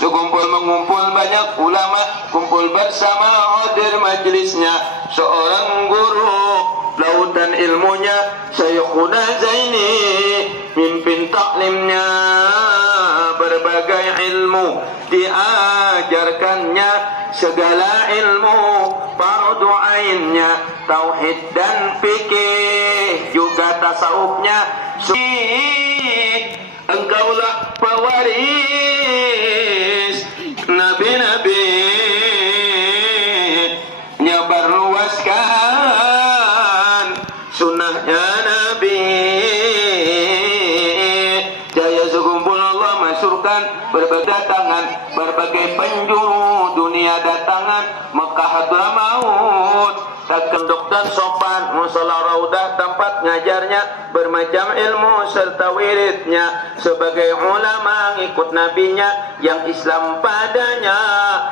Sekumpul mengumpul banyak ulama, kumpul bersama hadir majelisnya seorang guru, lautan ilmunya Syekhuna Zaini, mimpin taklimnya berbagai ilmu diajarkannya, segala ilmu fardu ainnya, tauhid dan fikih juga tasawufnya. Engkaulah pewaris nabi-nabi, nyebar luaskan sunnahnya nabi. Jaya sekumpul Allah masyurkan berbagai datangan, berbagai penjuru dunia datangan, Mekah Hadramaut, takenduk dan sopan, musola raudah tempat ngajarnya, bermacam ilmu serta wiridnya, sebagai ulama ngikut nabinya, yang Islam padanya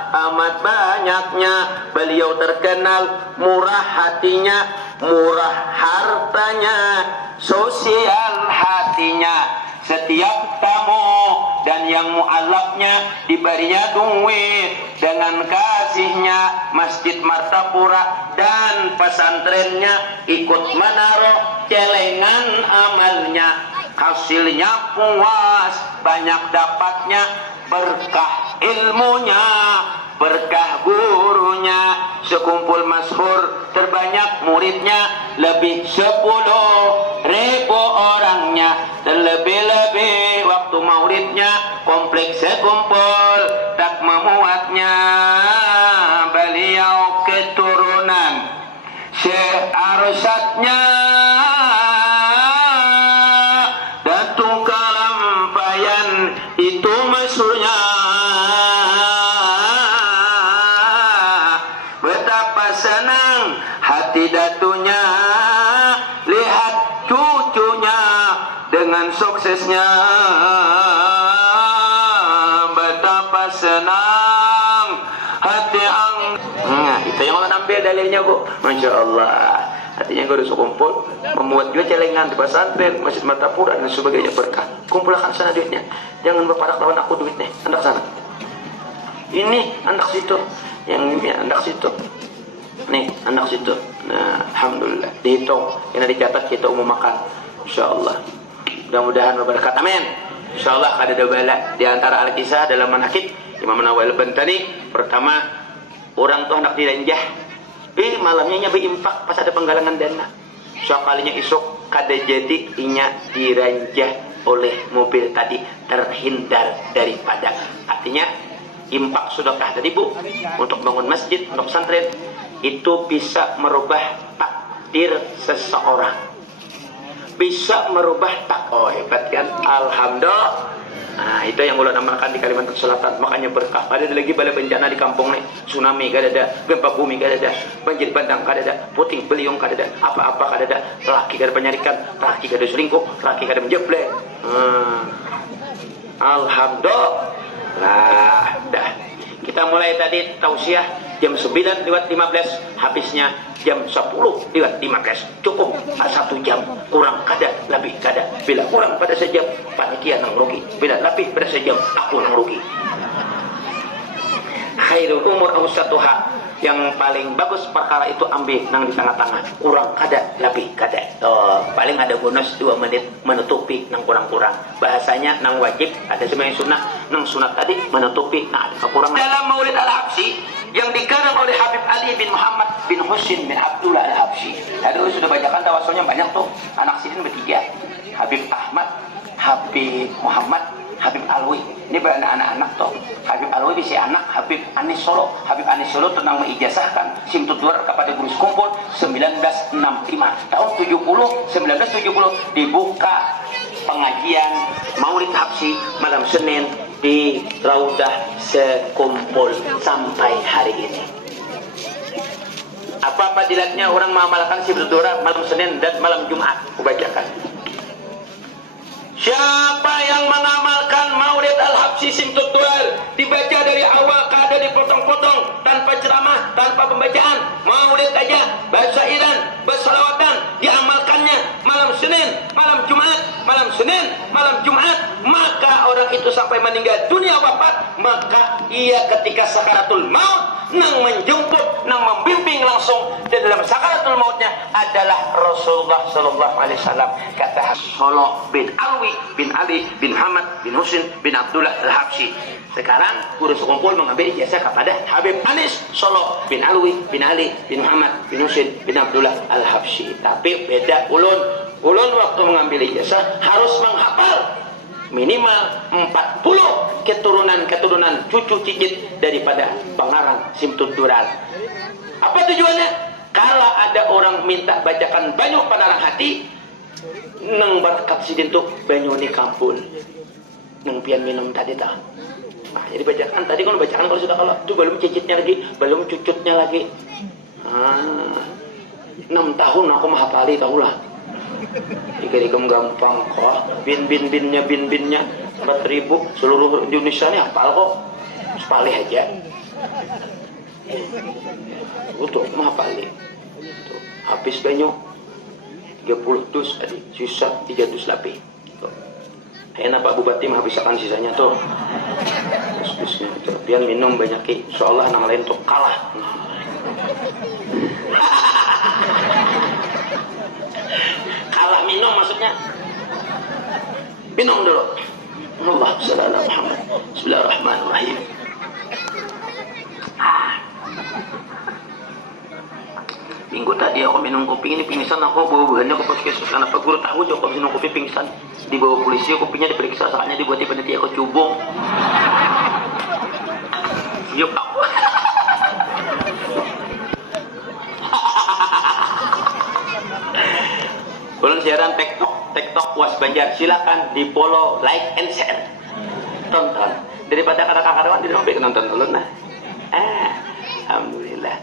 amat banyaknya. Beliau terkenal murah hatinya, murah hartanya, sosial hatinya. Setiap tamu dan yang mu'alafnya diberinya duit, dengan kasihnya Masjid Martapura dan pesantrennya ikut menaruh celengan amalnya. Hasilnya puas, banyak dapatnya, berkah ilmunya, berkah gurunya. Sekumpul masyhur terbanyak muridnya, lebih 10.000 orangnya, dan lebih-lebih waktu maulidnya kompleks sekumpul tak memuatnya. Beliau keturunan Syekh Arsyadnya Datu Kalampayan, itu masyhurnya. Betapa senang hati datunya lihat cucunya dengan suksesnya. Betapa senang hati itu yang Allah ambil dalilnya, Bu. Masya Allah. Artinya gue harus kumpul, membuat juga celengan di pesantren, Masjid Martapura dan sebagainya, berkah. Kumpulkan sana duitnya, jangan berparak lawan aku duitnya. Anak sana, ini anak situ, yang ini anak situ, nih anak situ. Nah, alhamdulillah dihitung, ini dicatat, kita umum makan, insya Allah. Mudah-mudahan berberkat, amin. Insya Allah ada bala di antara al-kisah dalam manakib Imam Nawawi al-Bantani. Pertama, orang tuh anak direnjah, malamnya nyabai impak pas ada penggalangan dana. Sekalinya isuk kada jadi inya diranjah oleh mobil tadi, terhindar daripada. Artinya impak sedekah tadi, Bu, untuk bangun masjid, untuk pesantren, itu bisa merubah takdir seseorang, bisa merubah oh hebat kan, alhamdulillah. Nah, itu yang ulama namakan di Kalimantan Selatan, makanya berkah. Ada lagi bala bencana di kampung nih, tsunami kada ada, gempa bumi kada ada, banjir bandang kada ada, puting beliung kada ada, apa-apa kada ada, laki kada penyarikan, laki kada selingkuh, laki kada menjeblek. Alhamdulillah. Nah, dah. Kita mulai tadi tausiah jam 9:15, habisnya jam 10:15. Cukup 1 jam, kurang kada, lebih kada. Bila kurang pada sejam, panitia nang rugi. Bila lebih pada sejam, aku nang rugi. Khairul umur awsatuha, yang paling bagus perkara itu ambil nang di tengah-tengah, kurang kada, lebih kada. Paling ada bonus 2 menit menutupi nang kurang-kurang. Bahasanya nang wajib ada sembahyang sunnah, nang sunat tadi menutupi nah ada kekurangan. Dalam Maulid Al-Habsyi yang dikarang oleh Habib Ali bin Muhammad bin Husin bin Abdullah Al-Habsyi. Tadi sudah bacakan tawasulnya banyak tuh. Anak sidin bertiga, Habib Ahmad, Habib Muhammad, Habib Alwi. Ini banyak anak-anak toh. Habib Alwi bisa anak Habib Anis Solo. Habib Anis Solo tenang mengijazahkan simtutur kepada guru sekumpul 1965. Tahun 1970 dibuka pengajian Maulid Habsyi malam Senin di Raudah Sekumpul sampai hari ini. Apa-apa dilatnya orang mengamalkan simtutur malam Senin dan malam Jumat. Kubacakan. Siapa yang mengamalkan Maulid Al-Habsyi Simtutual, dibaca dari awal kada dipotong-potong, tanpa ceramah, tanpa pembacaan, Maulid aja, bahasa Iran, berselawatan, diamalkannya malam Senin, malam Jumat, malam Senin, malam Jumat, maka orang orang itu sampai meninggal dunia wafat, maka ia ketika sakaratul maut nang menjemput, nang membimbing langsung di dalam sakaratul mautnya adalah Rasulullah sallallahu alaihi wasallam. Kata Solo bin Alwi bin Ali bin Muhammad bin Husin bin Abdullah Al-Habsyi. Sekarang kudu kumpul mengambil ijazah kepada Habib Anis Solo bin Alwi bin Ali bin Muhammad bin Husin bin Abdullah Al-Habsyi. Tapi beda ulun. Ulun waktu mengambil ijazah harus menghafal minimal 40 keturunan cucu cicit daripada pengarang Simtud Durar. Apa tujuannya? Kalau ada orang minta bacakan banyu penarang hati, nang berkat sidin tuh banyu ni kampun, nang pian minum tadi tak. Nah, jadi bacakan tadi kalau bacakan kalau sudah kalau itu belum cicitnya lagi, belum cucutnya lagi. 6 tahun aku menghafali tahulah. Dikirikan gampang kok, binnya 4.000 seluruh Indonesia nih hafal kok, sepali aja. Untuk menghafali, habis banyak 30 dus tadi, sisa 3 dus lebih. Enak Pak Bupati menghabiskan sisanya tuh. Dus-dusnya itu, biar minum banyak ki, seolah nang lain tuh kalah. Kalah minum maksudnya minum dulu. Allah sallallahu Muhammad. Bismillahirrahmanirrahim. Minggu tadi aku minum kopi ini pingsan, aku bawa-bawaannya ke puskesmas. Kenapa guru tahu aku minum kopi pingsan? Dibawa polisi, kopinya diperiksa, soalnya dibuat panitia aku cubung. Yuk aku. Ulun siaran TikTok Was Banjar, silakan di follow, like and share. Tonton. Daripada kata-kata di rumah nonton ulun nah. Alhamdulillah.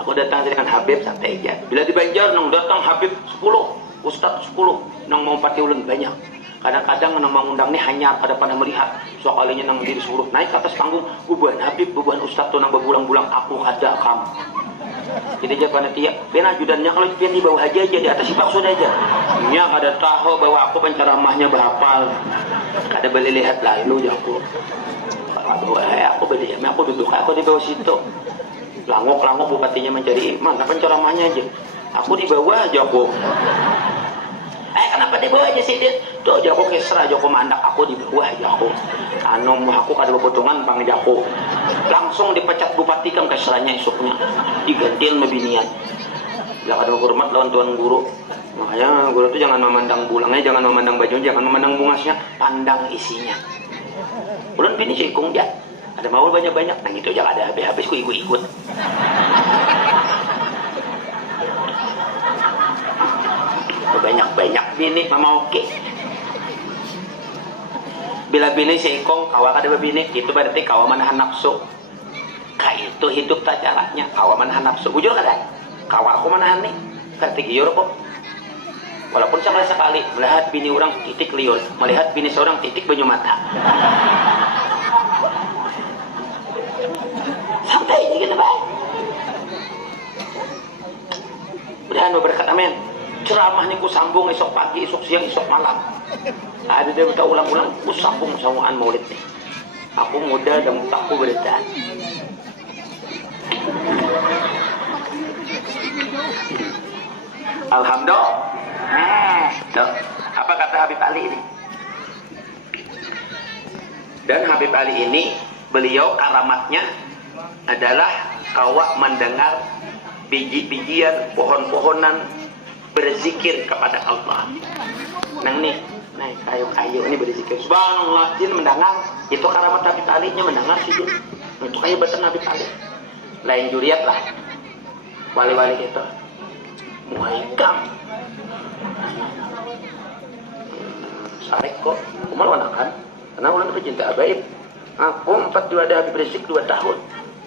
Aku datang dengan Habib santai aja. Bila di Banjar nang datang Habib 10, Ustadz 10, nang mau pati ulun banyak. Kadang-kadang nang mengundang nih hanya pada melihat. Soalnya nang disuruh naik ke atas panggung, bubuhan Habib, bubuhan Ustadz tuh nang berbulang-bulang aku ada kamu. Jadi aja panitia, ben ajudannya kalau pian di bawah aja di atas sibak sudah aja. Nya kada tahu bahwa aku penceramahnya berhafal. Kada boleh lihat lalu ya aku. Aku beli, aku duduk aku di bawah situ. Langok bupatinya mencari mana penceramahnya aja. Aku di bawah aja aku. Kenapa di bawah aja sih dia? Tuh aja aku kesra aja aku mandak aku di bawah aja aku. Aku kada berpotongan bang aja aku. Langsung dipecat bupati kan kesranya esoknya. Digantiin mebinian. Jangan ada hormat lawan tuan guru. Makanya guru itu jangan memandang bulangnya, jangan memandang bajunya, jangan memandang bungasnya, pandang isinya. Ulun bini cikung dia. Ada mau banyak-banyak, nah gitu aja ada habis-habis ku ikut. Banyak-banyak bini mama oke. Bila bini seikong kawa kada bini, itu berarti kawa manahan nafsu. Itu hidup tak caranya, kawa manahan nafsu. Bujur kada? Kawa aku manahan nih, berarti giur kok. Walaupun sekali melihat bini orang titik liur, melihat bini seorang titik banyu mata. Santai ini gitu Pak. Mudahan berkat amin. Ceramah nih ku sambung esok pagi, esok siang, esok malam. Ada dia minta ulang-ulang, ku sambung samaan maulid nih. Aku muda dan takku berita. Alhamdulillah. Apa kata Habib Ali ini? Dan Habib Ali ini, beliau karamatnya adalah kawak mendengar biji-bijian, pohon-pohonan berzikir kepada Allah. Nang nih, naik kayu-kayu ini berzikir. Subhanallah, jin mendengar. Itu karamat Habib Ali nya mendengar sih jin. Itu kayak betul Habib Ali. Lain juriat lah. Wali-wali kita. Muhaikam. Sarek kok. Kumal wanakan. Karena ulang pecinta abaib. Aku 42 ada Habib Rizik 2 tahun.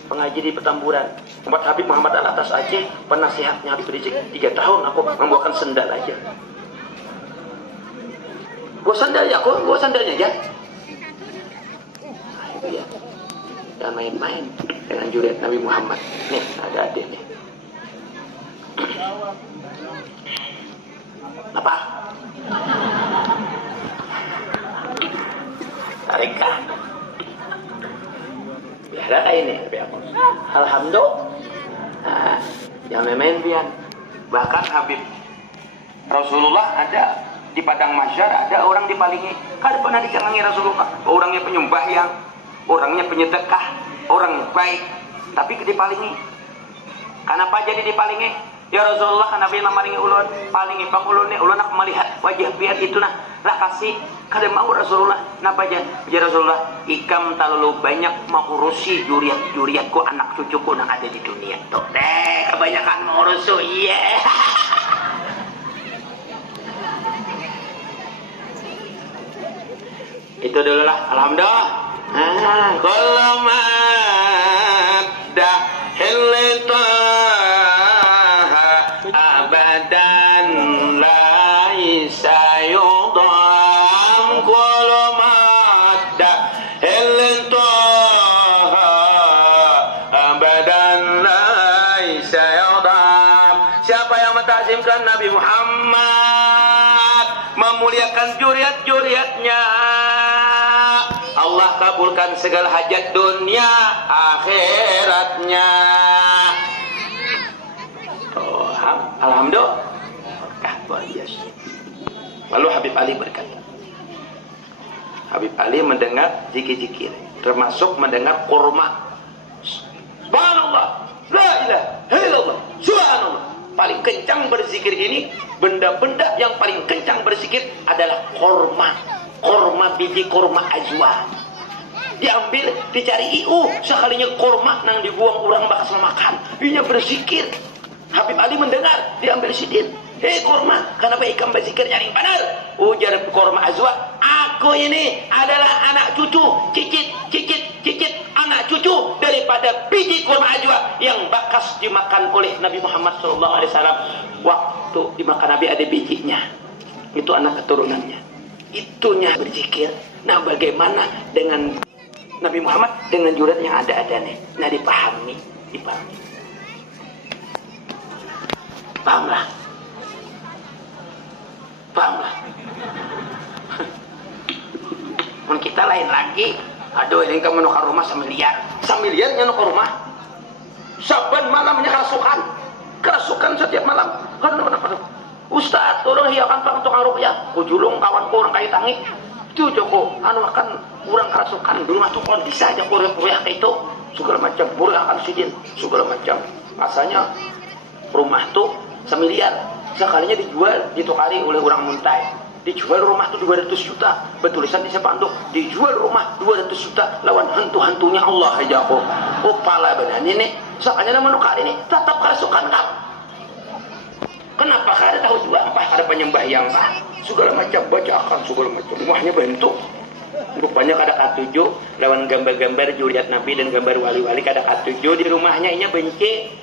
Pengaji di Petamburan. 4 Habib Muhammad Al-Atas Aceh, penasihatnya Habib Rizik 3 tahun aku membawakan sendal aja. Gua sandalnya aku, gua sandalnya aja. Nah, itu ya. Jangan main-main dengan juriat Nabi Muhammad. Nih, ada adik nih. Apa? mereka. Biar ini, alhamdulillah. Nah, yang main pian. Bahkan Habib Rasulullah ada di padang mahsyar, ada orang dipalingi. Kada pernah dicengangi Rasulullah. Orangnya penyembahyang, orangnya penyedekah, orang baik, tapi dipalingi. Kenapa jadi dipalingi? Ya Rasulullah, kan Nabi mamaringi ulun, palingi pang ulun ni, ulun nak melihat wajah biar itu nah, lah kasih. Kada mau Rasulullah, napa aja? Ya Rasulullah, ikam terlalu banyak mengurusi juriatku, anak cucuku yang ada di dunia. Tuh, kebanyakan mengurus, iya. Itu dulu lah, alhamdulillah. Kalau ada hilita abadan laisa yudam, kalau ada hilita abadan laisa yudam. Siapa yang mentazimkan Nabi Muhammad, memuliakan juriat-juriatnya, Allah kabulkan segala hajat dunia akhiratnya. Oh, alhamdulillah. Lalu Habib Ali berkata, Habib Ali mendengar zikir-zikir, termasuk mendengar kurma. Subhanallah, la ilaha illallah, subhanallah. Paling kencang berzikir ini, benda-benda yang paling kencang berzikir adalah kurma. Kurma, biji kurma ajwa. Diambil, dicari sekalinya kurma nang dibuang orang bakal makan. Inya berzikir. Habib Ali mendengar, diambil sidin. Hei kurma, kenapa ikam berzikir nyaring benar? Ujar kurma ajwa, aku ini adalah anak cucu, cicit anak cucu daripada biji kurma ajwa yang bakas dimakan oleh Nabi Muhammad SAW. Waktu dimakan Nabi ada bijinya. Itu anak keturunannya. Itunya berzikir. Nah, bagaimana dengan Nabi Muhammad dengan juriat yang ada nih? Nah, dipahami. Pahamlah. Mun kita lain lagi. Aduh, ini kamu nuka rumah samiliarnya nuka rumah. Saban malamnya kerasukan setiap malam. Kenapa? Ustaz, orang hiakan pang tukang rupiah, kujulung kawan ko orang kaya tangi. Itu joko, makan kurang kerasukan. Dulu mah tuh kondisi aja ko rupiah kayak itu. Segala macam, murah akan sidin, segala macam. Rasanya rumah tuh semiliar. Sekalinya dijual, ditukari oleh orang muntai. Dijual rumah tuh 200 juta. Bertulisan di sepanduk, dijual rumah 200 juta lawan hantu-hantunya Allah aja ko. Oh pala benar ini. Sekalinya menukar ini, tetap kerasukan kap. Kenapa kada tahu juga apa kada penyembah yang sah segala macam bacaan segala macam rumahnya bentuk rupanya kada katuju lawan gambar-gambar juriat Nabi dan gambar wali-wali kada katuju di rumahnya inya benci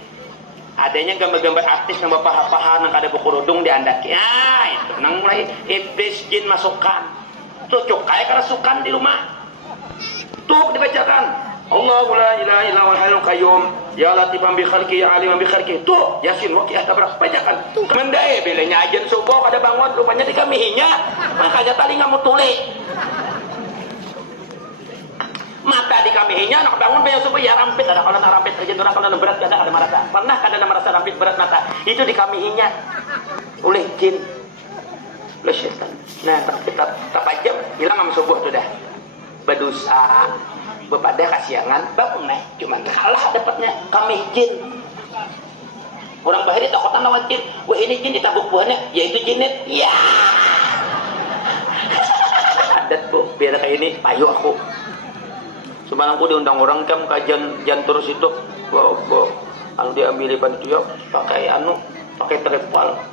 adanya gambar-gambar artis yang paha-paha nang kada berkerudung diandaki itu nang mulai iblis jin masukkan tuh cukai kerasukan di rumah tuh dibacakan Allahu la ilaha illa huwal hayyul qayyum ya latifan bi khalqi ya aliman bi khalqi tuh Yasin waqiah tabrak bacakan tuh mendai belenya ajen subuh kada bangun rupanya dikamihinya makanya tali ngamu tuli mata dikamihinya nak bangun bayang subuh ya rampit ada kalau nak rampit aja orang kalau berat kada merasa pernah kada merasa rampit berat mata itu dikamihinya oleh jin oleh syaitan nah kita tapajam hilang ngamu subuh tuh dah berdosa bepada kasiangan bangun cuman kalah dapatnya kami jin orang bahari takutan lawan jin wah ini jin ditabuk buahnya yaitu jinnet ya adat bu biar kayak ini payu aku semalam aku diundang orang kam kajian terus itu anu diambil panitia pakai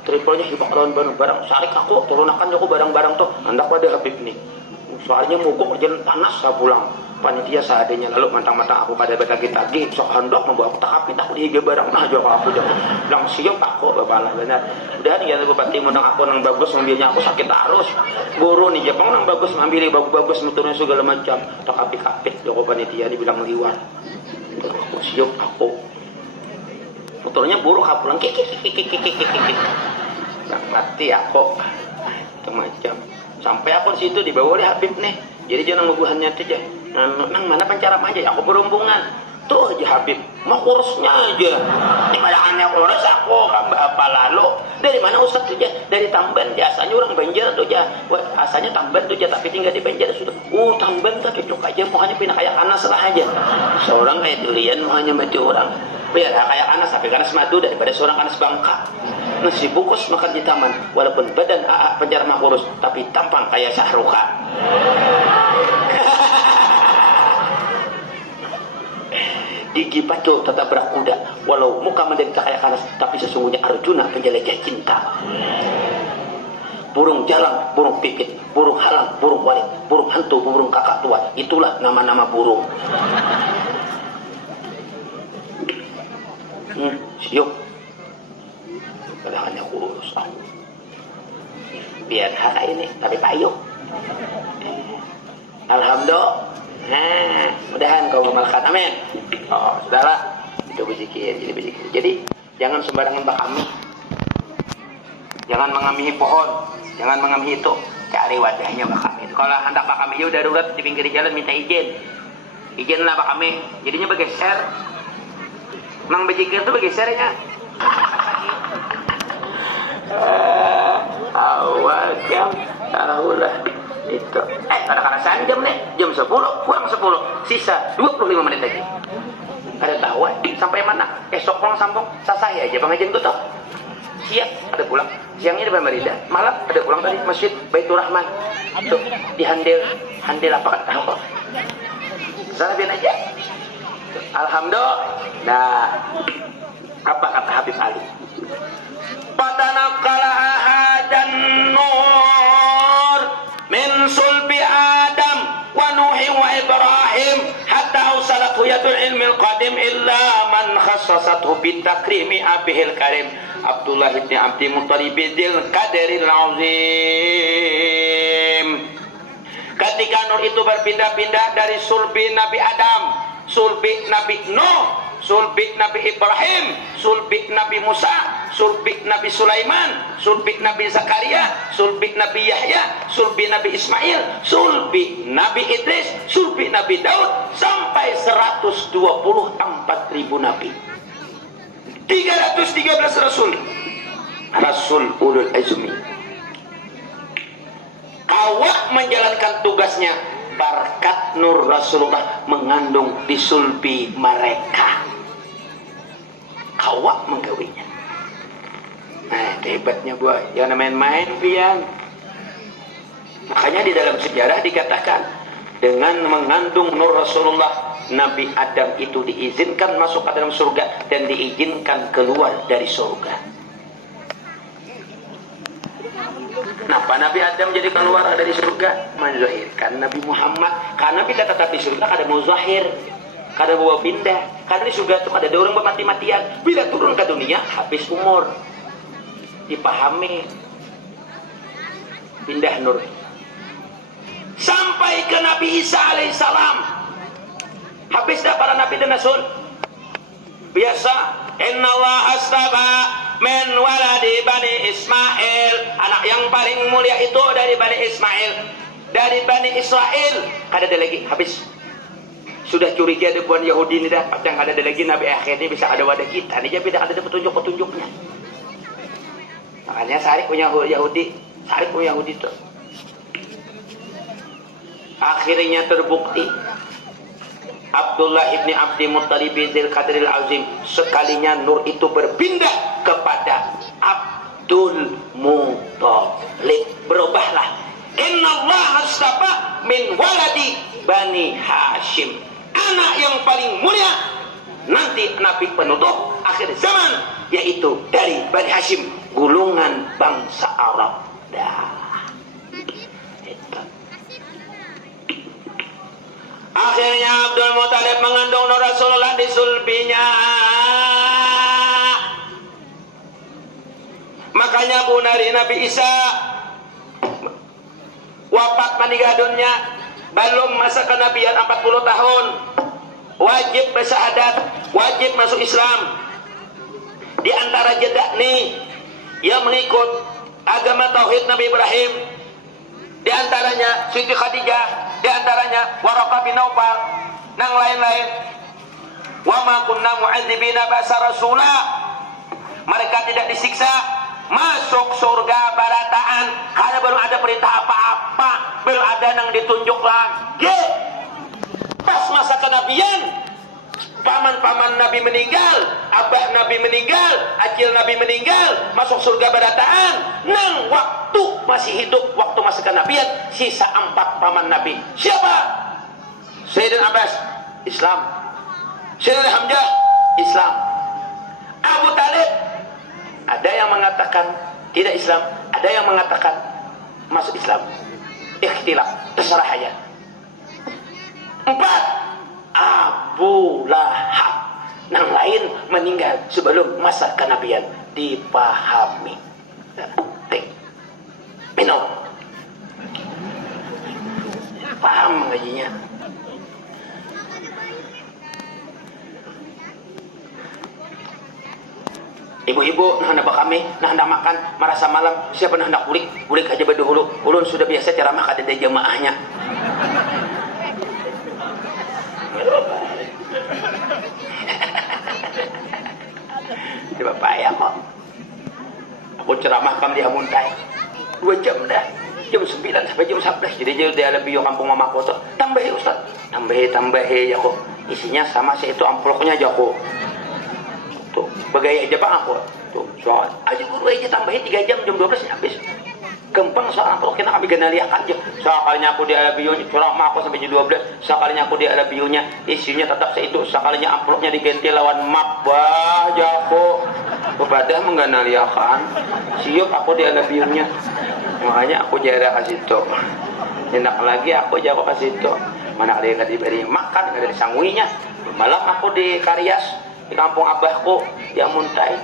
triplenya hibak lawan barang sarik aku turunakan aku barang-barang tuh hendak pada Habib nih soalnya mogok aja panas saya pulang panitia seadanya lalu mantang-mantang aku kada betagi-tagi sok handok membawa aku tak api tak dihiga barang nah jauh aku dah bilang siap aku bapak benar udah nih ya bupati mundang aku nang bagus ngambilnya aku sakit arus guru nih Jepang nang bagus ngambil bagus muturnya segala macam tak api-kapit joko panitia dibilang liwat siap aku muturnya buruk aku pulang kik mati aku macam sampai aku situ dibawa oleh Habib nih Jadi jangan bubuhannya aja. Nang mana pancaram aja, aku berumbungan. Tuh aja Habib, mau kurusnya aja. Di mana aneh kurus aku apa lalu? Dari mana Ustaz tuh aja? Dari Tamban, biasanya orang Banjar tuh aja. Asalnya Tamban tuh aja, tapi tinggal di Banjar sudah. Tamban tuh cocok aja, mau hanya pindah kayak Anas lah aja. Seorang kayak durian mau hanya mati orang. Biar kayak Anas, tapi Anas madu daripada seorang Anas Bangka. Nasi bungkus makan di taman, walaupun badan penjara mah kurus, tapi tampang kayak Syahrukh. Gigi batu tetap berakuda, walau muka menderita kayak Anas, tapi sesungguhnya Arjuna penjelajah cinta. Burung jalang, burung pipit, burung halang, burung walet, burung hantu, burung kakak tua, itulah nama-nama burung. Yuk, padahal kurus aku. Biar haka ini, tapi payung. Alhamdulillah. Nah, mudahan kau mengamalkan. Amin. Sudahlah, itu berzikir, jadi berzikir. Jadi jangan sembarangan bakami, jangan mengamihi pohon, jangan mengamihi itu. Cari wajahnya bakami. Kalau hendak bakami udah darurat di pinggir jalan minta izin, izinlah bakami. Jadinya bergeser. Nang berzikir itu bergesernya. Awal jam tahulah. Itu kadang-kadang jam nih, jam 10 kurang 10, sisa 25 menit lagi. Ada tahu sampai mana? Esok pulang sambung sasai aja pengajian gue tau. Siang ada pulang, siangnya di Marida, malam ada pulang tadi Masjid Baitur Rahman. Tuh di handel apa kata tahu kok. Sana biar aja. Alhamdulillah. Nah, apa kata Habib Ali? Patanakala dan nur min sulbi Adam wa Nuhi wa Ibrahim hatta usalat huyatul ilmil qadim illa man khassasathu bitakrimi abihil karim Abdullah ibn Abdi Muttalib dzil qadaril azim. Ketika nur itu berpindah-pindah dari sulbi Nabi Adam, sulbi Nabi Nuh, sulbi Nabi Ibrahim, sulbi Nabi Musa, sulbi Nabi Sulaiman, sulbi Nabi Zakaria, sulbi Nabi Yahya, sulbi Nabi Ismail, sulbi Nabi Idris, sulbi Nabi Daud, sampai 124.000 Nabi, 313 Rasul, Rasul Ulul Azmi. Awak menjalankan tugasnya, berkat nur Rasulullah mengandung di sulbi mereka. Awak menggawinya. Nah, hebatnya boy, jangan main-main pian. Makanya di dalam sejarah dikatakan dengan mengandung nur Rasulullah, Nabi Adam itu diizinkan masuk ke dalam surga dan diizinkan keluar dari surga. Kenapa Nabi Adam jadi keluar dari surga? Menzahirkan Nabi Muhammad. Karena bila tetap di surga ada mau zahir, kada bawa pindah. Karena di surga itu ada orang bermati-matian. Bila turun ke dunia habis umur. Dipahami, pindah nur sampai ke Nabi Isa alaihissalam. Habis dah para nabi dan rasul biasa. Innallaha astafa min waladi bani Ismail, anak yang paling mulia itu dari bani Ismail, dari bani Israel. Kada ada lagi, habis. Sudah curiga dengan Yahudi ini dah, yang ada lagi nabi akhir ini bisa ada wadah kita ini, jadi tidak ada petunjuk-petunjuknya. Makanya Sarik punya Yahudi, Sarik punya Yahudi itu. Akhirnya terbukti Abdullah ibni Abdi Muttalib dzil qadaril azim, sekalinya nur itu berpindah kepada Abdul Muttalib, berubahlah. Innallaha astafa min waladi bani Hashim, anak yang paling mulia nanti nabi penutup akhir zaman, yaitu dari Bani Hashim, gulungan bangsa Arab. Dah. Akhirnya Abdul Muttalib mengandung nur Rasulullah di sulbinya. Makanya bunari Nabi Isa wafat manigadunnya belum masa kenabian 40 tahun, wajib bersyahadat, wajib masuk Islam. Di antara jeda nih yang mengikut agama tauhid Nabi Ibrahim, di antaranya Siti Khadijah, Di antaranya Waraqah bin Naufal nang lain-lain. Wa ma kunna mu'adzibina ba'sa rasula. Mereka tidak disiksa masuk surga barataan karena belum ada perintah apa-apa, belum ada yang ditunjuk lagi. Pas masa kenabian, paman-paman Nabi meninggal, abah Nabi meninggal, acil Nabi meninggal, masuk surga barataan. Nang waktu masih hidup, waktu masa kenabian, sisa 4 paman Nabi. Siapa? Sayyidina Abbas, Islam. Sayyidina Hamzah, Islam. Abu Talib, ada yang mengatakan tidak Islam, ada yang mengatakan masuk Islam. Ikhtilaf, terserah aja. 4, Abu Lahab, yang lain meninggal sebelum masa kenabian. Dipahami. Minum. Paham ngajinya. Ibu-ibu nah hendak kami, nah hendak makan, merasa malam, siapa nah hendak bulik aja dahulu. Ulun sudah biasa ceramah kada ada jamaahnya. Coba payah kok. Aku ceramah kam di Amuntai 2 jam dah, jam 9 sampai jam 11. Jadi dia ada bio kampung mamaku tuh. Tambahi Ustaz, tambahi ya kok. Isinya sama sih itu amplopnya aja kok. Tuh, bagaya aja Pak aku. Tuh, soal aja guru aja tambahin 3 jam, jam 12 habis. Gampang soal amplop kita kami ganaliakan aja. Sekalinya aku di alabionya ceramah aku sampai jam 12. Sekalinya aku di alabionya isinya tetap seitu. Sekalinya amplopnya diganti lawan map. Wah, jago. Kepada mengganaliakan. Siap aku di alabionya. Makanya aku jarak ke situ. Tindak lagi aku jago ke situ. Mana ada yang diberi makan, ada disangguinya. Malam aku di Karyas, di kampung abahku di Amuntai.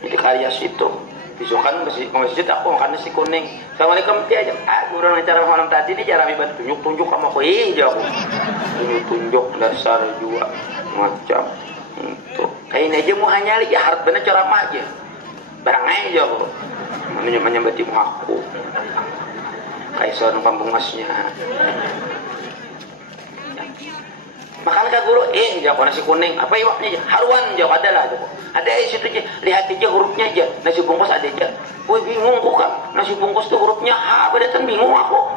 Di Karyas itu. Besokan ke masjid aku makan nasi kuning. Assalamualaikum dia aja. Guru acara malam tadi ini cara bibat tunjuk sama aku. Jauh. Tunjuk dasar juga macam itu. Kayak aja mau hanya lagi harap bener ceramah aja. Barang aja aku. Menyambati aku. Kayak seorang pembungasnya. Makan kak guru, jauh nasi kuning. Apa iwaknya aja? Haruan jauh adalah jauh. Ada di situ aja, lihat aja hurufnya aja. Nasi bungkus ada aja. Woi bingung kok kan? Nasi bungkus tuh hurufnya H, berarti bingung aku.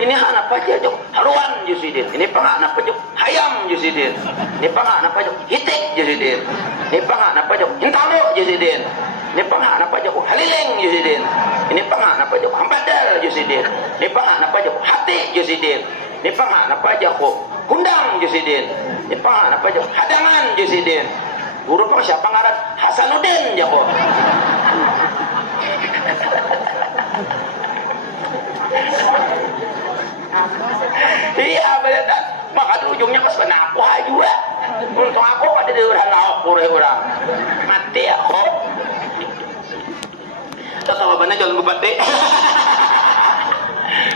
Ini H apa aja jauh? Haruan Jusidin. Ini pangak apa jauh? Hayam Jusidin. Ini pangak apa jauh? Hitik Jusidin. Ini pangak apa jauh? Hintalo Jusidin. Ini pangak apa jauh? Haliling Jusidin. Ini pangak apa jauh? Hampadal Jusidin. Ini pangak apa jauh? Hati Jusidin. Ini pangak apa jauh? Kundang Jusidin. Ini pangak apa jauh? Hadangan Jusidin. Guru pang siapa ngaran? Hasanuddin jauh. Iya benar. Maka ujungnya pas kena aku juga. Untung aku pada di lauk kurang. Mati aku. Tahu apa jalan bubat deh.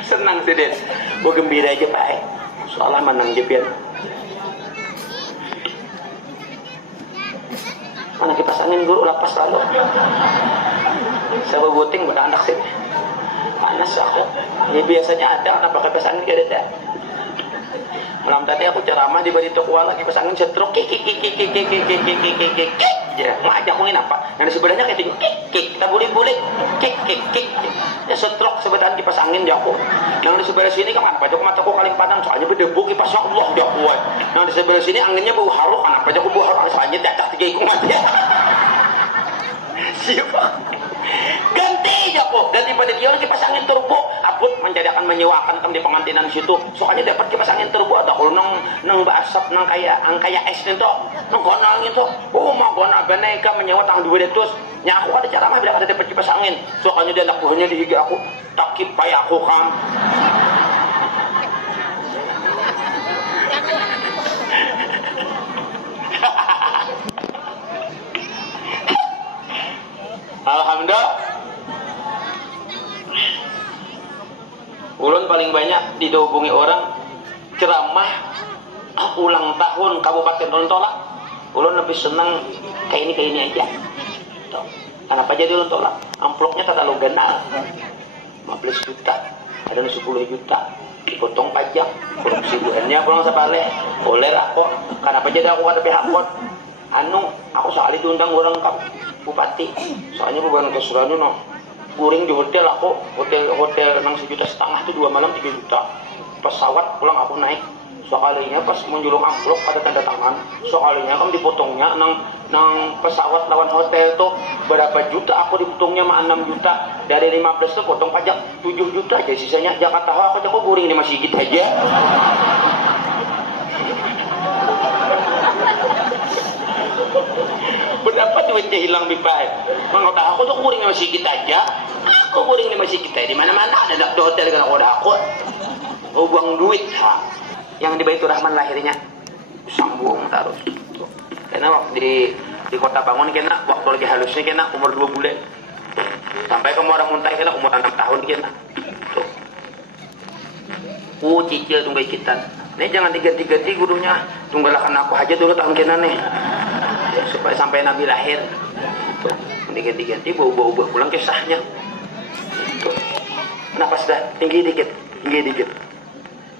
Senang sih deh. Gua gembira aja Pak. Soalnya menang jepian. Mana kipas angin guru lapas lalu. Saya buting beranak sih. Panas aku. Ini biasanya ada kenapa kipas angin gak ada. Malam tadi aku ceramah di bari toko lagi kipas angin setruk kik ya ngajak ngomongin apa yang di sebelahnya kayak tinggi kik kita bulik ya setruk sebetan kipas angin jago yang di sebelah sini kan apa jago mataku paling padang soalnya berdebu kipasnya Allah jago yang di sebelah sini anginnya bau harum apa jago bau harum soalnya datang 3 ikut mati siapa ganti jago ganti pada dia kipas angin turbo abut menjadi akan menyewakan di pengantinan situ soalnya dapat kipas angin turbo ada kalau nang basap nang kayak es itu nang gonang itu mau gona beneka menyewa tang 200 nya aku ada cara mah bila ada dapat kipas angin soalnya dia nak buahnya di higa aku takip payah aku kam alhamdulillah. Ulun paling banyak dihubungi orang ceramah ulang tahun Kabupaten Tontolak. Ulun lebih senang kayak ini aja. Tuh. Kenapa jadi ulun tolak? Amplopnya tak terlalu genal. 15 juta, ada 10 juta. dipotong pajak, korupsi bulannya pulang sebalik, boleh lah kok. Kenapa jadi aku ada pihak kot? Aku sekali diundang orang kap bupati, soalnya bukan kesurannya no. Guring di hotel aku, hotel nang 1,5 juta tuh 2 malam 3 juta. Pesawat pulang aku naik. Soalnya pas menjulung amplop ada tanda tangan. Soalnya kan dipotongnya nang pesawat lawan hotel tuh berapa juta, aku dipotongnya mah 6 juta. Dari 15 tuh potong pajak 7 juta aja, sisanya Jakarta aku cukup guring di masjid aja. Berapa duit hilang bipai? Mengapa aku tuh guring di masjid aja? Aku guring di masjid kita di mana-mana ada di hotel kan aku. Oh buang duit ha. Yang di Baitur Rahman lahirnya sambung terus. Karena waktu di Kota Bangun kena waktu lagi halusnya kena umur 2 bulan. Sampai ke Muara Muntai kena umur 6 tahun kena. Cicil tunggu kita. Nih jangan diganti-ganti gurunya. Tunggulah aku aja dulu tahun kena nih. Ya, supaya sampai Nabi lahir. Tuh, diganti-ganti bau-bau pulang kisahnya. Tuh. Kenapa sudah tinggi dikit?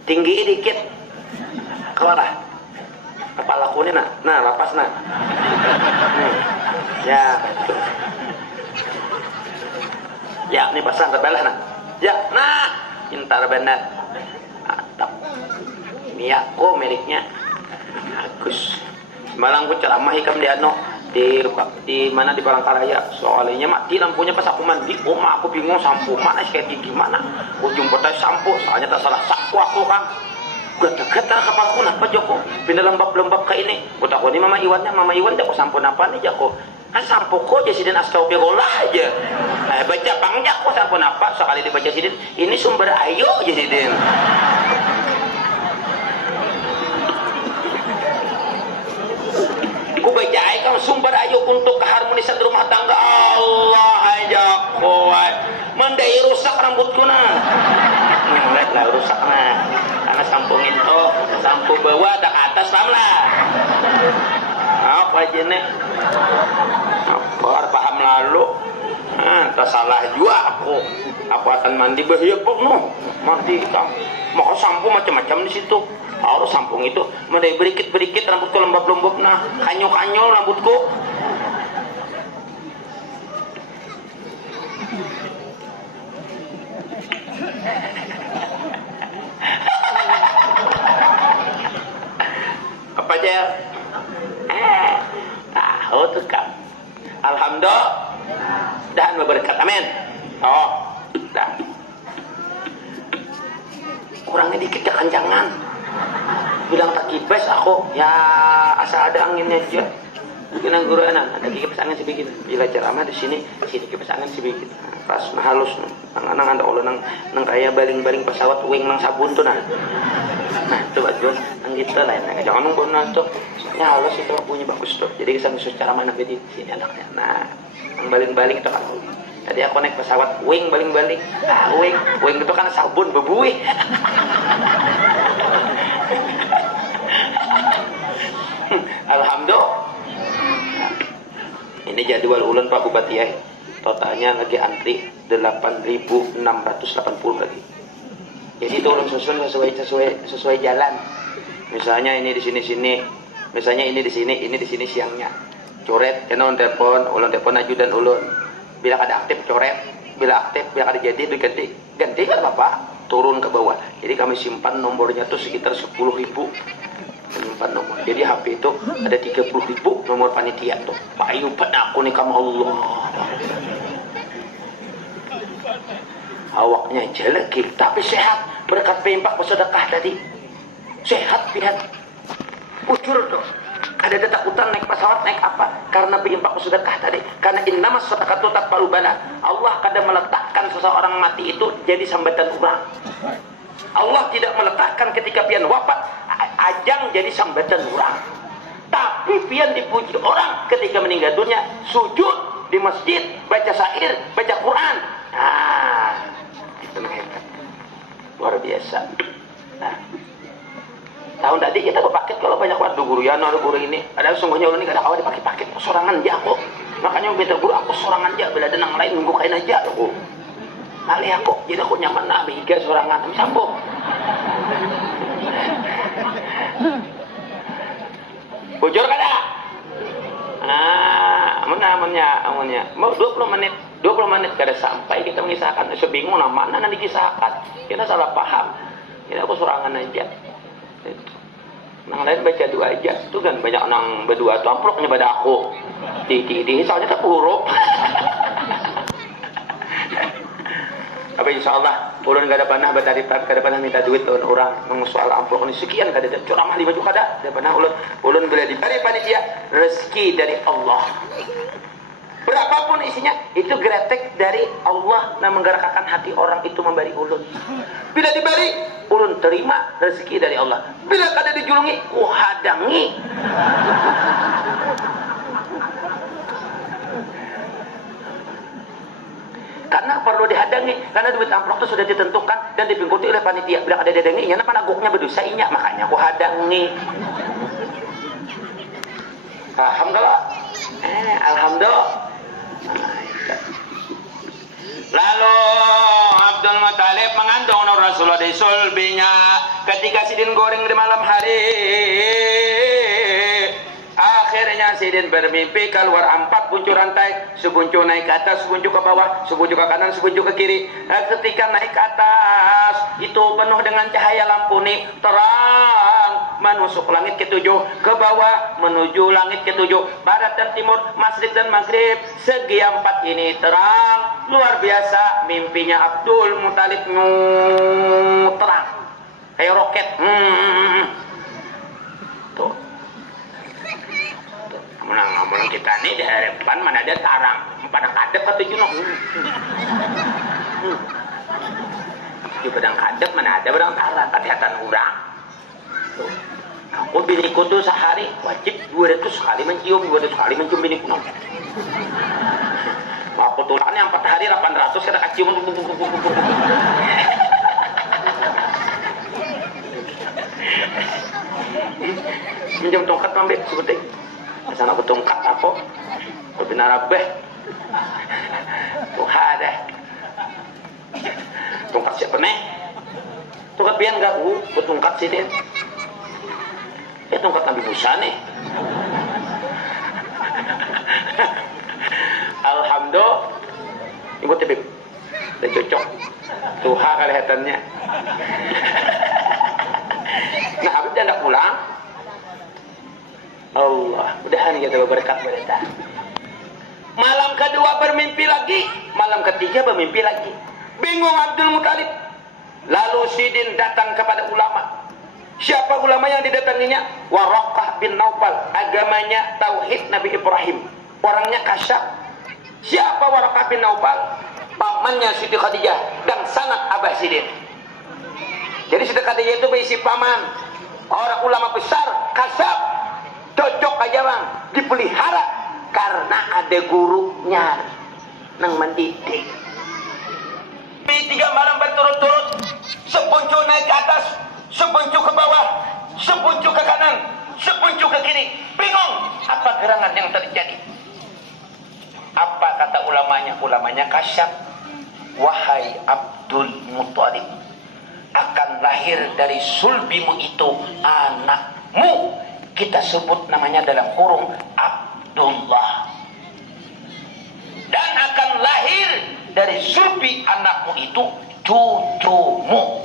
Tinggi dikit. Keluar kepala ku ini nah lapas ya betul. Ya ini pasang terbelah ya pintar benar mantap Miyako miliknya bagus. Semalam ku ceramah hikam di mana di Palangkaraya, soalnya mati lampunya pas aku mandi. Aku bingung sampo mana kayak gimana ujung potong sampo, soalnya tak salah sapu aku kan gata-gata kapalku napa Joko pindah lembab-lembab ke ini buta ko ni Mama Iwan Joko sampo napa nih Joko kan sampo ko jasiden astagfirullah aja baca pangjak ko sampo napa sekali dibaca sidin ini sumber ayo jasiden ku baca kan sumber ayo untuk keharmonisan rumah tangga Allah aja ko mandai rusak rambutku lah rusak karena sampungin tuh sampo bawah ada ke atas lah apa aja nih apa paham lalu tak salah juga aku akan mandi bahaya kok mandi mau sampo macam-macam di situ harus sampung itu mandai berikit rambutku lembab-lembab kanyol rambutku apa aja tahu tuh kan alhamdulillah dan berberkat amin dah kurangnya dikit ya jangan bilang tak kibas aku ya asal ada anginnya aja mungkin guru anak ada kipas angin sedikit bila ceramah di sini kipas angin sedikit pas halus nang ada Allah nang kayak baling-baling pesawat wing nang sabun tuh coba John nang gitu lain jangan nunggu tuh soalnya halus itu bunyi bagus tuh jadi bisa secara mana di sini anaknya nang baling-baling itu kan tadi aku naik pesawat wing baling-baling wing itu kan sabun bebuih alhamdulillah ini jadwal ulun Pak Bupati ya totalnya lagi antri 8.680 lagi jadi turun sesuai jalan misalnya ini di sini misalnya ini di sini siangnya coret karena ulun telepon ajudan ulun bila ada aktif coret bila ada jadi itu ganti kan Bapak turun ke bawah jadi kami simpan nomornya tuh sekitar 10.000 menyimpan nomor jadi HP itu ada 30.000 nomor panitia tuh Pak Ayu aku nih kamu Allah awaknya jelek tapi sehat berkat pempak bersedekah tadi sehat pihak ujur tuh ada ketakutan naik pesawat naik apa karena pempak bersedekah tadi karena innamas sadaqatu tatfa'u bala Allah kadang meletakkan seseorang mati itu jadi sambatan orang Allah tidak meletakkan ketika pian wafat ajang jadi sambatan orang tapi pian dipuji orang ketika meninggal dunia sujud di masjid baca syair baca Quran itu hebat luar biasa tahun tadi kita berpaket kalau banyak waktu guru ya guru ini ada sungguhnya ulun ini gak ada kawan dipakai paket sorangan aja aku makanya beta guru aku sorangan aja bila ada nang lain nunggu kain aja aku alih aku jadi aku nyaman biga sorangan sambung Bujur kada? Amunnya. Mau 20 menit kada sampai kita mengisahkan. Sebingung mana nanti kisahkan. Kita salah paham. Kita aku sorangan aja. Itu. Nang lain baca doa aja. Itu kan banyak nang berdua tuh amplopnya pada aku. Di soalnya tak huruf. Apa insyaallah ulun gak ada panah bataritat kada panah minta duit lawan orang mengusul amplop ini sekian kada curamah 5 juta kada panah ulun boleh diberi panitia rezeki dari Allah berapapun isinya itu gretek dari Allah yang menggerakkan hati orang itu memberi ulun bila diberi ulun terima rezeki dari Allah bila kada dijulungi hadangi. Karena perlu dihadangi, karena duit amplop itu sudah ditentukan dan dipingkuti oleh panitia. Bila ada dihadangi, iya apa naguknya berdosa inya, makanya aku hadangi. Alhamdulillah. Alhamdulillah. Lalu Abdul Muthalib mengandung Rasulullah di sulbinya ketika sidin goreng di malam hari. Akhirnya sidin bermimpi keluar 4 buncur rantai, sebuncur naik ke atas, sebuncur ke bawah, sebuncur ke kanan, sebuncur ke kiri. Ketika naik ke atas itu penuh dengan cahaya lampu nih terang menusuk langit ke-7, ke bawah menuju langit ke-7, barat dan timur, masyrik dan maghrib. Segi 4 ini terang luar biasa. Mimpinya Abdul Muthalib terang kayak roket. Tuh Menang kita nih di depan mana ada tarang padang kadep atau junok di padang kadep mana ada padang tarang kelihatan urang. Aku biniku tuh sehari wajib 200 kali mencium biniku. Aku tulangnya 4 hari 800 kena kacium. Minjam tongkat ambil seperti asal aku tongkat apa binarabeh tuh ada tongkat siapa nih tongkat pian gak tongkat sih dia tongkat Nabi Musa nih. Alhamdulillah ibu tebib udah cocok tuha kelihatannya. Nah habis dia hendak pulang Allah, mudahan kita berberkat berita. Malam kedua bermimpi lagi, malam ketiga bermimpi lagi. Bingung Abdul Muthalib. Lalu sidin datang kepada ulama. Siapa ulama yang didatanginya? Waraqah bin Naufal, agamanya tauhid Nabi Ibrahim. Orangnya kasyaf. Siapa Waraqah bin Naufal? Pamannya Siti Khadijah dan sanak Abah Sidin. Jadi Siti Khadijah itu berisi paman. Orang ulama besar, kasyaf. Cocok aja bang, dipelihara karena ada gurunya nang mendidik. 3 malam berturut-turut, sepuncuk naik ke atas, sepuncuk ke bawah, sepuncuk ke kanan, sepuncuk ke kiri. Bingung apa gerangan yang terjadi. Apa kata ulamanya? Ulamanya kasyaf. Wahai Abdul Muthalib, akan lahir dari sulbimu itu anakmu. Kita sebut namanya dalam kurung Abdullah. Dan akan lahir dari sulbi anakmu itu cucumu.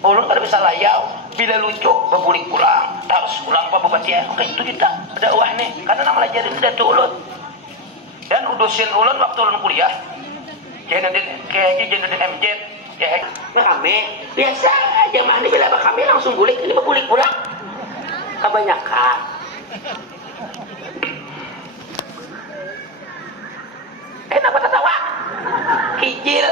Ulun kada bisa layau. Bila lucu bebulik pulang, harus pulang apa bebatia. Oke itu kita ada wah nih. Karena nama lajarin udah tuh ulun. Dan udusin ulun waktu ulun kuliah. Kayak jadi MJ. Kayak kami biasa aja mah nih bila kami langsung bulik ini bebulik pulang. Kebanyakan kenapa tertawa? Hijil.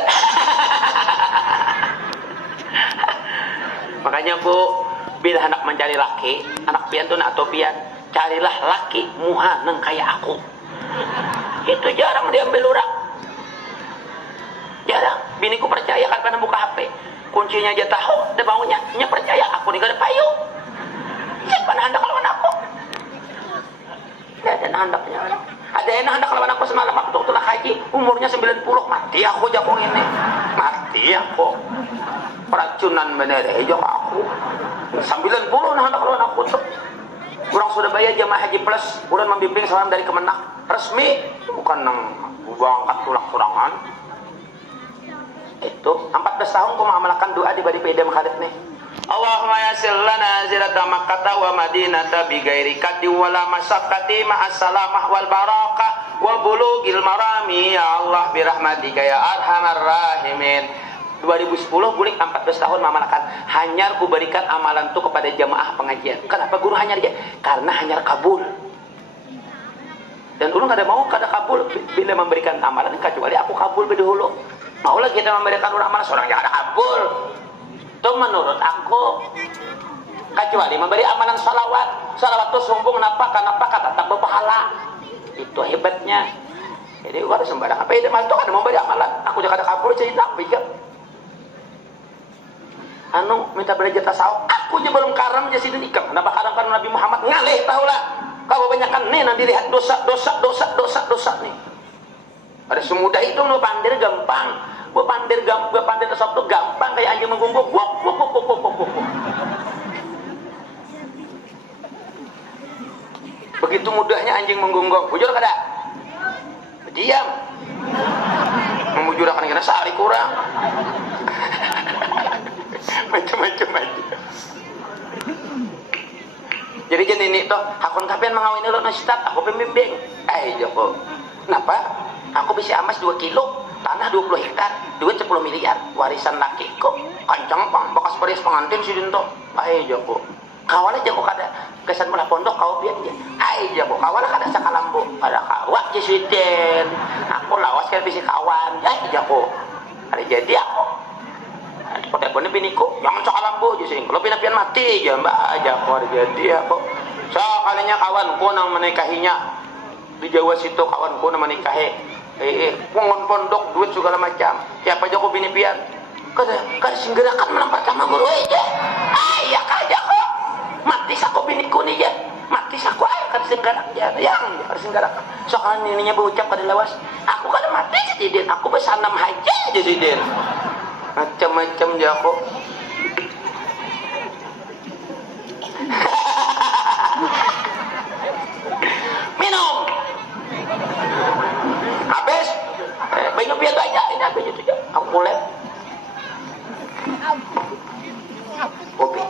Makanya Bu, bila hendak mencari laki, anak pian tuh atau pian, carilah laki muha neng kayak aku. Itu jarang diambil orang. Jarang. Biniku percaya kan pernah buka HP, kuncinya aja tahu, dia maunya, nya percaya aku nih gak ada payung. Siapa hendak lawan aku? Ada hendaknya. Ada yang hendak lawan aku semalam waktu haji, umurnya 90, mati aku jakung ini. Mati. mati aku. Peracunan bener aja aku. 90 nah kalau aku tuh. Kurang sudah bayar jamaah haji plus, kurang membimbing salam dari Kemenak resmi, bukan nang angkat tulang-tulangan. Itu 14 tahun aku mengamalkan doa di badi Idam Khalid nih. Allahumma yassir lana zirata Makkah wa Madinata bi ghairi kadi wala masaqqati ma'as salamah wal barakah wa bulughil marami ya Allah bi rahmatika ya arhamar rahimin. 2010 bulik 14 tahun mengamalkan. Hanyar ku berikan amalan itu kepada jamaah pengajian. Kenapa guru hanyar dia? Karena hanyar kabul. Dan ulun kada mau kada kabul bila memberikan amalan kecuali aku kabul berdahulu. Maulah kita memberikan amalan seorang yang ada kabul. Itu menurut aku. Kecuali memberi amalan salawat. Salawat itu sombong kenapa kata tak berpahala. Itu hebatnya. Jadi kada sembarang apa itu kada memberi amalan. Aku juga kada kabul cerita bijak. Minta belajar tasawuf, aku aja belum karam aja sidin ikam. Kenapa karam kan Nabi Muhammad ngalih tahulah. Kau banyakkan nih nanti lihat dosa nih. Ada semudah itu nu pandir gampang. Gua pandir tasawuf tuh gampang kayak anjing menggonggong. Begitu mudahnya anjing menggonggong. Bujur kada? Diam. Memujurakan kena sehari kurang. Macam-macam aja. Jadi ini toh, hakun kapan mengawin lo nasihat, aku pembimbing. Joko. Kenapa? Aku bisa amas 2 kilo, tanah 20 hektar, duit 10 miliar, warisan laki kok. Kancang pang, bekas peris pengantin si Dinto. Joko. Kawalnya Joko kada kesan mula pondok kau biar dia. Joko. Kawalnya kada sakalambo, kada kawak jisuiten. Aku lawas kan bisa kawan. Joko. Ada jadi aku. Pada pun biniku, jangan sakalambo aja sih. Kalau pinapian mati aja mbak aja keluar jadi aku. Sekalinya kawanku nang menikahinya di Jawa situ kawanku nang menikahi. Pungon pondok duit segala macam. Siapa aja aku binipian? Kada singgerakan melampat sama guru aja. Ya kaja kok. Mati saku biniku nih ya. Mati saku kada singgarak ya. Yang kada singgarak. Soalnya ininya berucap kada lawas. Aku kada mati sidin. Aku besanam haji aja sidin. Macam-macam Jako. Minum. Habis. Banyak biar aja ini habis itu ya. Aku mulai. Kopi.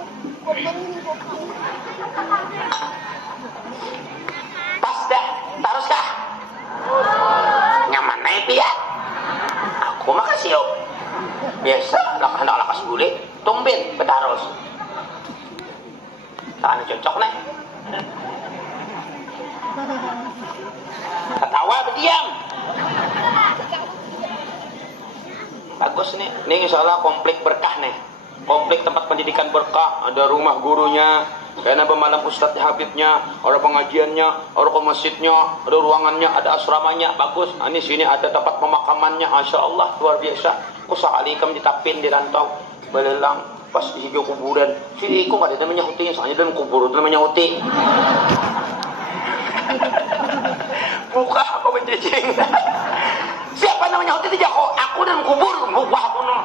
Pas dah. Taruh kah? Nyaman naik ya. Aku makasih yuk. Biasa lakas bulik tumbin bedaros tangan cocok nih ketawa berdiam bagus nih insyaallah komplek berkah nih komplek tempat pendidikan berkah ada rumah gurunya karena pemalam ustadz habibnya ada pengajiannya ada ke masjidnya ada ruangannya ada asramanya bagus ini sini ada tempat pemakamannya Masya Allah luar biasa. Aku sekali kam ditapin di rantau belelang pas di hijau kuburan si Iko kada namanya huti soalnya dalam kubur itu namanya huti buka apa menjejeng siapa namanya huti tidak aku dalam kubur buka aku no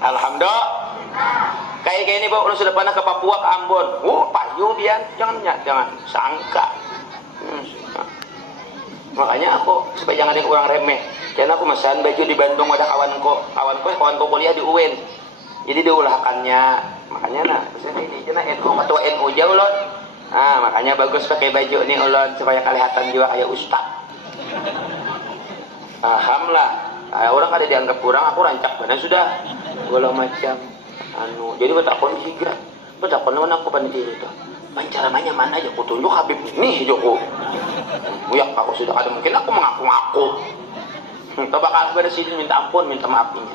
Alhamdulillah kayak ini Pak, lu sudah pernah ke Papua, ke Ambon. Payu dia, jangan sangka. Makanya aku supaya jangan ada kurang remeh. Karena aku mesan baju di Bandung ada kawanku kuliah di UIN. Jadi diulahkannya. Makanya nah, ini cina NU ketua NU jauh ulun. Nah, makanya bagus pakai baju nih ulun supaya kelihatan juga kayak ustad. Paham lah. Orang kada dianggap kurang, aku rancak mana sudah. Segala macam. Jadi betakon higa betakon naman ako panitili ito pancaramanya mana aja aku tunjuk Habib ini Joko buyak aku sudah ada mungkin aku mengaku-ngaku bakal pada sini minta ampun minta maafnya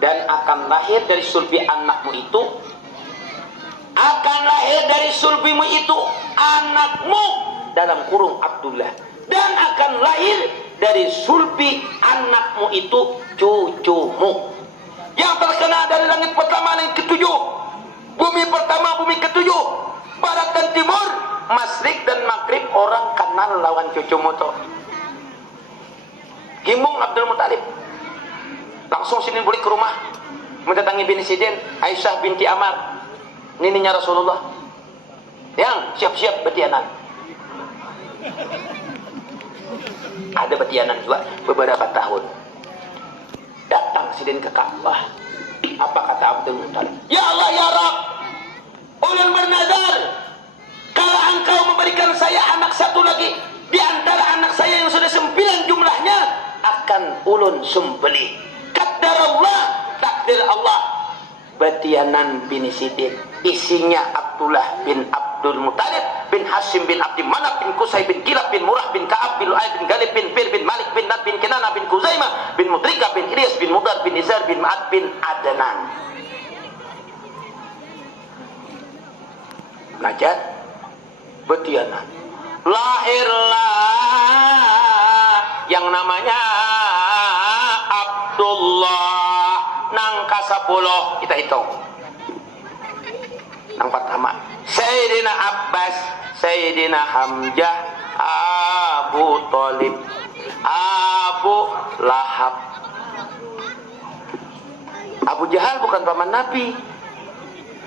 dan akan lahir dari sulbi anakmu itu anakmu dalam kurung Abdullah dan akan lahir dari sulbi anakmu itu cucumu yang terkena dari langit pertama langit ketujuh Bumi pertama, bumi ketujuh, barat dan timur, masyrik dan maghrib, orang kenal lawan cucu moto. Gimbung Abdul Muthalib langsung sini balik ke rumah, mendatangi bin Sidin, Aisyah binti Amar, nininya Rasulullah, yang siap-siap betianan. Ada betianan juga beberapa tahun. Datang Sidin ke Ka'bah. Apa kata Abdul Muthalib? Ya Allah ya Rabb, ulun bernazar, kalau engkau memberikan saya anak satu lagi di antara anak saya yang sudah 9 jumlahnya, akan ulun sembelih. Qaddarallah, takdir Allah. Batianan bin Sidin, isinya Abdullah bin Abdul Muthalib bin Hashim bin Abdi Manaf bin Qusay bin Kilab bin Murrah bin Ka'ab bin Lu'ay bin Galib bin Fir bin Malik bin Nad bin Kinana bin Kuzaimah bin Mudrika bin Ilyas bin Mudar bin Izar bin Ma'ad bin Adnan. Najat betianan. Lahirlah yang namanya Abdullah. Nang ke-10 kita hitung. Nang pertama Sayyidina Abbas, Sayyidina Hamzah, Abu Thalib, Abu Lahab. Abu Jahal bukan paman Nabi.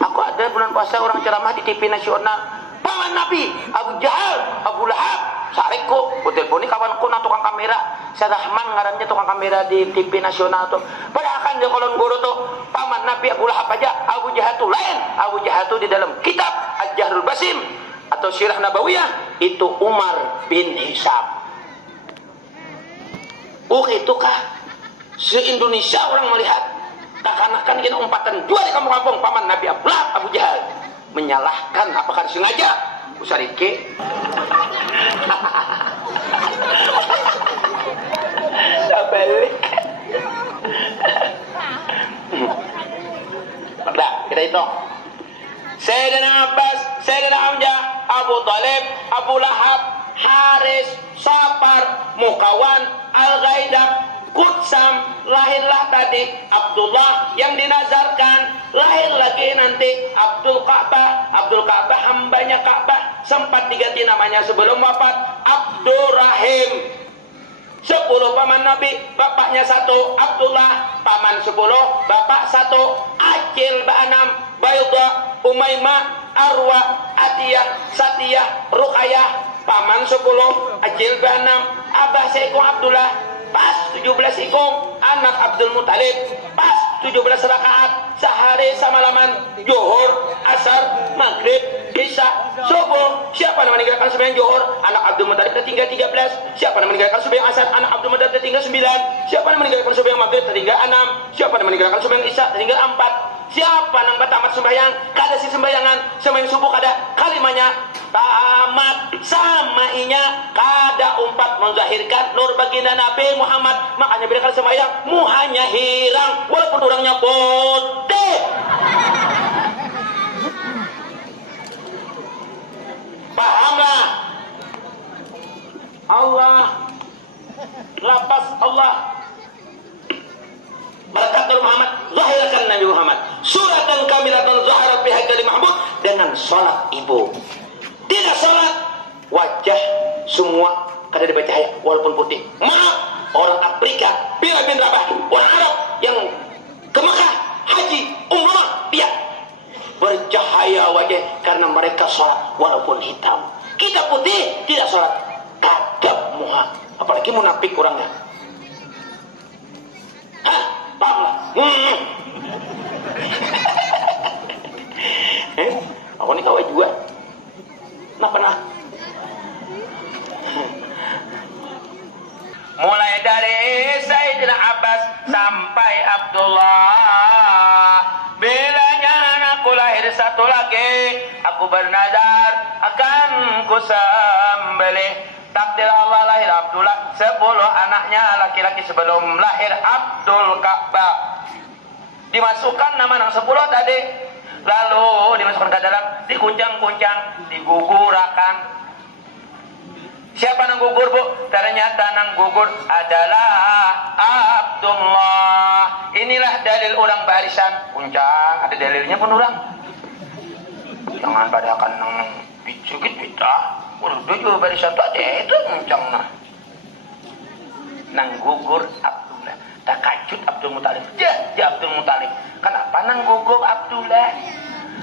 Aku ada bulan puasa orang ceramah di TV nasional, paman Nabi Abu Jahal, Abu Lahab. Sareko, ku teleponi kawanku na tukang kamera, si Rahman ngarannya tukang kamera di TV nasional tuh. Padahal kan dia kolon guru tuh, paman Nabi Abu Lahab aja, Abu Jahal tuh lain. Abu Jahal tuh di dalam kitab Al-Jahrul Basim atau Sirah Nabawiyah itu Umar bin Hisam. Itukah se-Indonesia orang melihat takanakan kita umpatan dua di kampung-kampung paman Nabi Abu Lahab, Abu Jahal menyalahkan apakah disengaja usarike. Balik. Udah, kita hitung. Sayyidina Abbas, Sayyidina Hamzah, Abu Thalib, Abu Lahab, Haris, Safar, Mukawan, Al-Ghaidab, Qudsam, lahirlah tadi Abdullah yang dinazarkan, lahir lagi nanti Abdul Ka'bah. Abdul Ka'bah hambanya Ka'bah, sempat diganti namanya sebelum wafat Abdurrahim. 10 paman Nabi, bapaknya 1 Abdullah, paman 10, bapak 1 Akil Ba'anam, Bayda, Umaymah, Arwa, Atiyah, Satiyah, Ruqayyah, paman 10 Akil Ba'anam, abah seikung Abdullah, pas 17 ikung anak Abdul Muthalib, pas 17 rakaat sehari samalaman, Zuhur, Asar, Maghrib, Isya, Subuh. Siapa nama meninggalkan sembahyang Zuhur? Anak Abdul Muthalib tertinggal 13. Siapa nama meninggalkan sembahyang Asar? Anak Abdul Muthalib tertinggal 9. Siapa nama meninggalkan sembahyang Maghrib tertinggal 6. Siapa nama meninggalkan sembahyang Isya tertinggal 4. Siapa nang tamat sembahyang kada si sembayangan sembahyang subuh kada kalimanya tamat sama inya kada umpat menzahirkan nur baginda Nabi Muhammad. Makanya bila kada sembahyang muhanya hirang walaupun orangnya putih. Pahamlah. Allah lapas Allah Barakatul Muhammad, zahirkan Nabi Muhammad. Suratan kamilatan zaharat biha kali Mahmud, dengan salat ibu. Tidak salat, wajah semua kada dibaca cahaya walaupun putih. Maaf, orang Afrika, Bilal bin Rabah, orang Arab yang ke Mekah haji umrah, dia bercahaya wajah karena mereka salat walaupun hitam. Kita putih tidak salat, kadab muha. Apalagi munafik orangnya. Hah? Paham lah. Aku ini kawai juga. Nah pernah. Mulai dari Sayyidina Abbas sampai Abdullah. Bilanya anakku lahir satu lagi, aku bernazar akan kusembelih. Takdir Allah lahir Abdullah, 10 anaknya laki-laki sebelum lahir Abdul Ka'bah. Dimasukkan nama nang 10 tadi, lalu dimasukkan ke dalam, dikuncang-kuncang, digugurakan. Siapa nang gugur bu? Ternyata nang gugur adalah Abdullah. Inilah dalil orang barisan. Kuncang, ada dalilnya pun orang. jangan pada akan nang sedikit kita udah tujuh barisan tak ada itu mencang nang gugur Abdullah takajud Abdul Muthalib ya Abdul Muthalib kenapa nang gugur Abdullah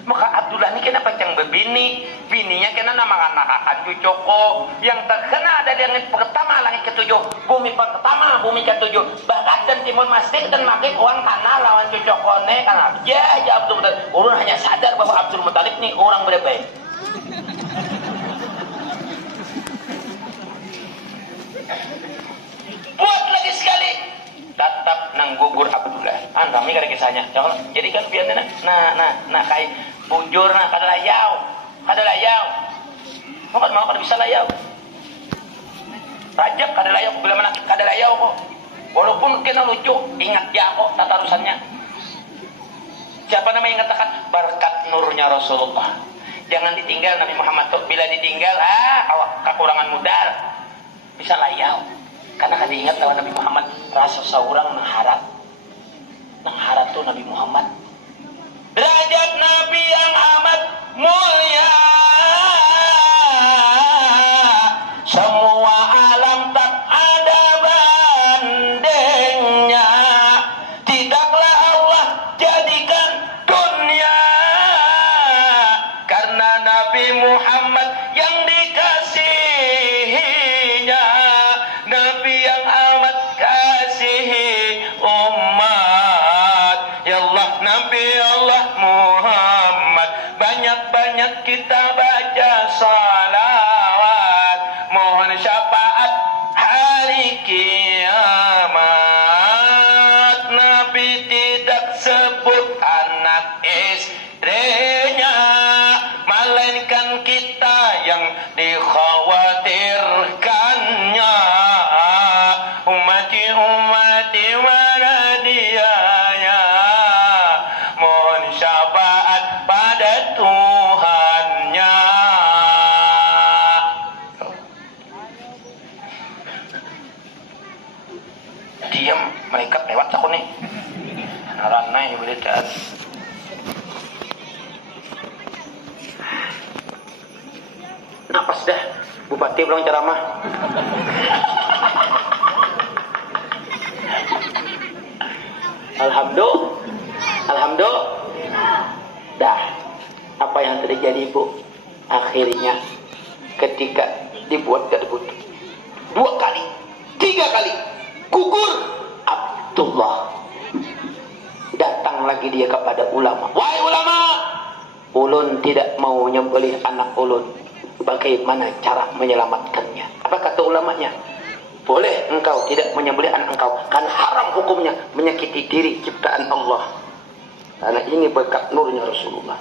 maka Abdullah ini kenapa cang bebini bininya kena nama anak akan cucoko yang terkena ada di langit pertama langit ketujuh bumi pertama bumi ketujuh barat dan timur masjid dan maghrib orang kana lawan cucokone karena ya Abdul Muthalib ulun hanya sadar bahwa Abdul Muthalib ini orang berbaik buat lagi sekali tetap nang gugur Abdullah kami kada kisahnya jadi kan biarnya nah kayak bujur kada layau mau kada bisa layau Rajab kada layau bila mana kada layau kok walaupun kena lucu ingat ya kok tatarusannya siapa nama yang katakan berkat nurnya Rasulullah jangan ditinggal Nabi Muhammad tuh bila ditinggal kekurangan modal bisa layau karena kada ingat bahwa Nabi Muhammad rasa seorang mengharap tuh Nabi Muhammad derajat Nabi yang amat mulia semua alam tak ada bandingnya tidaklah Allah jadikan dunia karena Nabi Muhammad yang dikasihinya Nabi yang amat kasihi umat ya Allah Nabi Allah Muhammad banyak-banyak kita baca salawat mohon syafaat hari kiamat Nabi tidak sebut anak istrinya melainkan kita yang dikhawatirkannya umati mana dia ya mohon syafaat pada Tuhannya diam malaikat lewat aku nih naranai beritaan napas dah bupati belum ceramah Alhamdulillah dah apa yang terjadi Bu akhirnya ketika dibuat debut 2 kali 3 kali gugur Abdullah datang lagi dia kepada ulama wahai ulama ulun tidak mau nyembelih anak ulun bagaimana cara menyelamatkannya apa kata ulamanya boleh engkau tidak menyembelih anak engkau kan haram hukumnya menyakiti diri ciptaan Allah karena ini berkat nurnya Rasulullah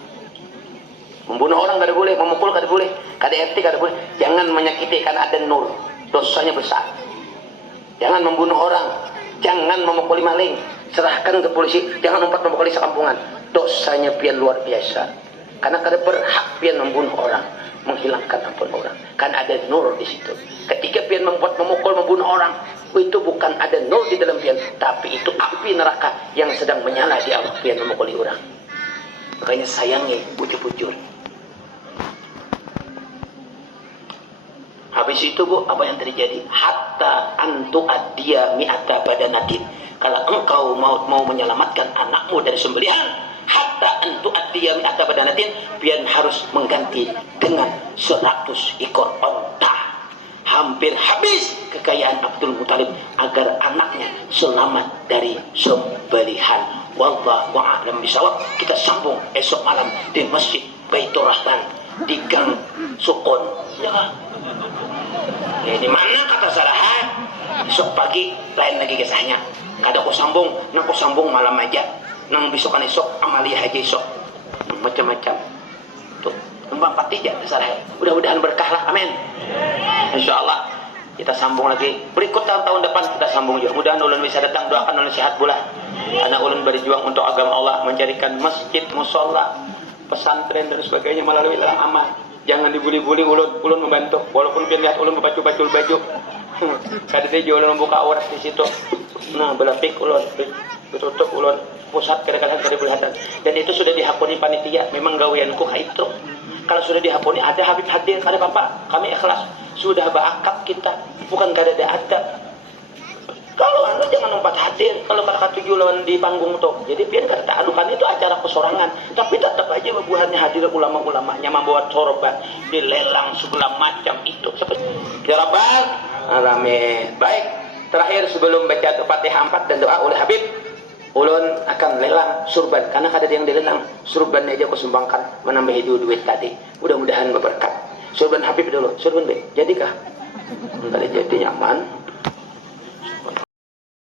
membunuh orang kada boleh memukul kada boleh kada etik kada boleh jangan menyakiti karena ada nur dosanya besar jangan membunuh orang jangan memukuli maling serahkan ke polisi jangan umpat memukuli sekampungan dosanya pian luar biasa karena kada berhak pian membunuh orang menghilangkan ampun orang kan ada nur di situ ketika pian membuat memukul membunuh orang itu bukan ada nur di dalam pian tapi itu api neraka yang sedang menyala di awak pian memukuli orang makanya sayangi bujur-bujur habis itu Bu apa yang terjadi hatta antu adia mi'ata badanatin kalau engkau mau menyelamatkan anakmu dari sembelihan hatta antu adia mi'ata badanatin pian harus mengganti dengan 100 ekor onta hampir habis kekayaan Abdul Muthalib agar anaknya selamat dari sembelihan wallahu a'lam bishawab kita sambung esok malam di Masjid Baitur Rahman di Gang Sukun ya kan di mana kata Sarahan esok pagi lain lagi kisahnya kada aku sambung malam aja nang besokan esok Amalia haji esok macam-macam tuh numpang patija Sarahan mudah-mudahan berkah lah amin insyaallah kita sambung lagi berikut tahun depan kita sambung juga mudah-mudahan ulun bisa datang doakan ulun sehat pula karena ulun berjuang untuk agama Allah menjadikan masjid musola pesantren dan sebagainya melalui amal jangan dibuli-buli ulun membantu walaupun pian lihat ulun membaju baju kada dia ulun membuka aurat di situ nah belapik ulun ditutup ulun pusat kadang-kadang dari Bulhatan, dan itu sudah dihapuni panitia. Memang gaweanku kaitro. Kalau sudah dihapuni ada Habib hadir, ada Bapak, kami ikhlas. Sudah bakap kita, bukan kada ada. Kalau anu jangan empat hadir, kalau kakak tujuh lawan di panggung tuh. Jadi biar kata adukan itu acara kesorangan, tapi tetap aja buahnya hadir ulama-ulamanya membawa sorban, dilelang segala macam itu. Ya Rabbal Alamin. Baik, terakhir sebelum baca Fatihah 4 dan doa oleh Habib, ulun akan lelang surban karena kada ada yang dilelang. Surbannya aja aku sumbangkan menambah duit tadi. Mudah-mudahan berberkat. Surban Habib dulu, surban B. Jadikah? Enggak jadi nyaman.